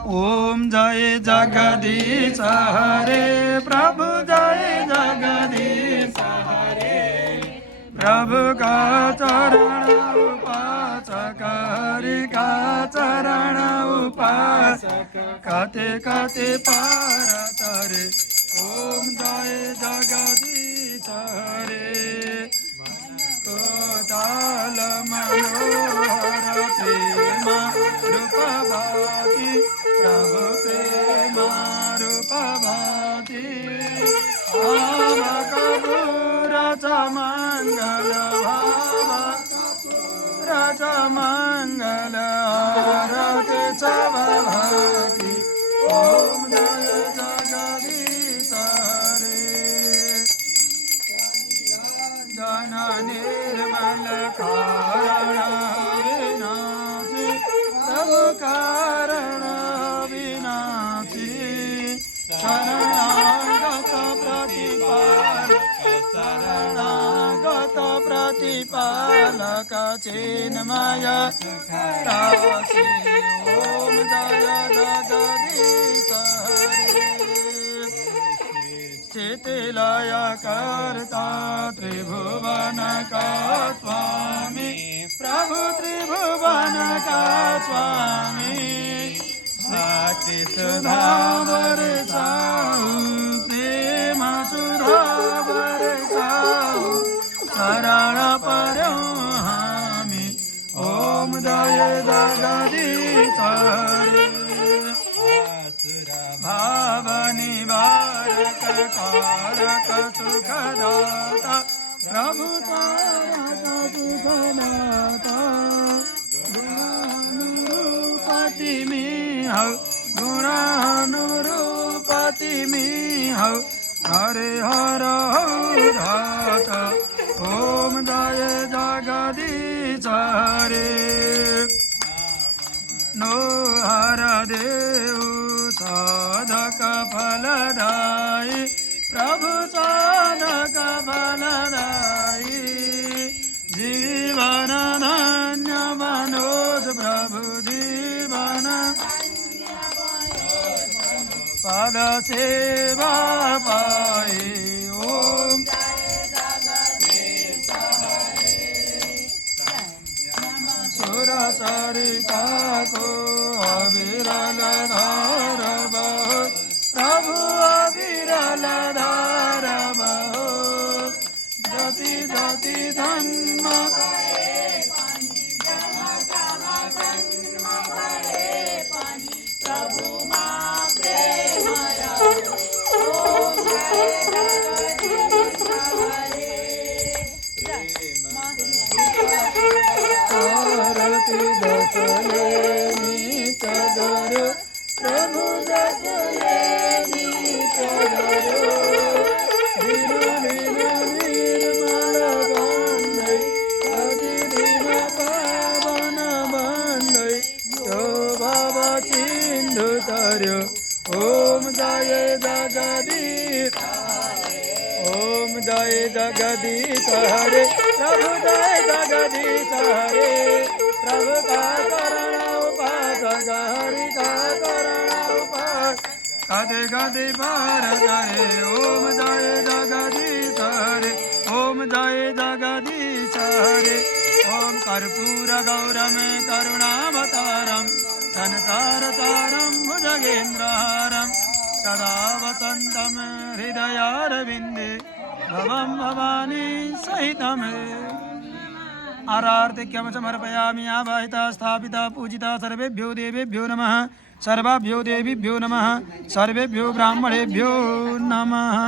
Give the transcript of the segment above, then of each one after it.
ओम जय जगदीश हरे प्रभु जय जगदीश हरे प्रभु का चरण उपासक हरि का चरण उपासक कते कते पार तरे ओम जय जगदीश हरे कोदाल मनोहर प्रेम रूप भाति प्रभु प्रेम रूप भाति रज मंगल भाव रज मंगल आरती सब भाति ओम जय जगदीश हरे जन निर्मल कारण विनाशी प्रभु कारण विनाशी शरणागत प्रतिपालक चिन्मय राशि ओम जय जगदीश हरे स्थितिलय कर्ता त्रिभुवन का स्वामी प्रभु त्रिभुवन का स्वामी भक्ति सुधा बरसाऊ प्रेम सुधा बरसाऊ शरण पर्यो हामी ओम जय जगदीश हरे भाव निवारक कारक सुखदाता प्रभु तारक सुखदाता गुणानुरूपति में हो गुणानुरूपति में हो हरे हर धात ओम जय जगदीश हरे नो हर देव साधक फलदायी प्रभु साधक फलदायी जीवन धन्य मनोज प्रभु जीवन पद सेवा पाए ओम सुर सरिता को अविरल धार बहु प्रभु अविरल धार बहु जति जति धन्म प्रभु दसले निर्मल बंदई अतिदिन पावन बंदई तो बाबा सिंधु तरयो ओम जय जगदीश ओम जय जगदीश हरे प्रभु जय जगदीश हरे प्रभु का करण उपासक हरि का करण उपास कदे कदे पार करे ओम जय जगदीश हरे ओम जय जगदीश हरे ओम कर्पूर गौरम करुणावतारम संसार सारम भुजगेन्द्रहारम सदा वसंतम हृदयारविंदे भवम भवानी सहितम आरार्तिक्यम समर्पयामि आवाहिता स्थापिता पूजिता सर्वेभ्यो देवेभ्यो नमः सर्वाभ्यो देवीभ्यो नमः सर्वेभ्यो ब्राह्मणेभ्यो नमः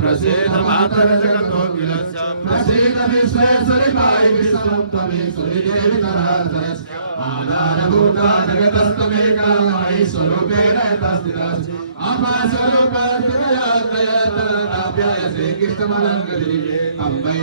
प्रसीद मातर जगतोऽखिलस्य प्रसीद विश्वेश्वरि मायि विश्वं त्वमेश्वरि देवि तरासरस्य आधारभूता जगतस्तमेका मयि स्वरूपेण तस्थितस्ति अम्मा स्वरूपा श्रीया त्रयतनाभ्याय श्रीकृष्णमलङ्कृतिः अम्बै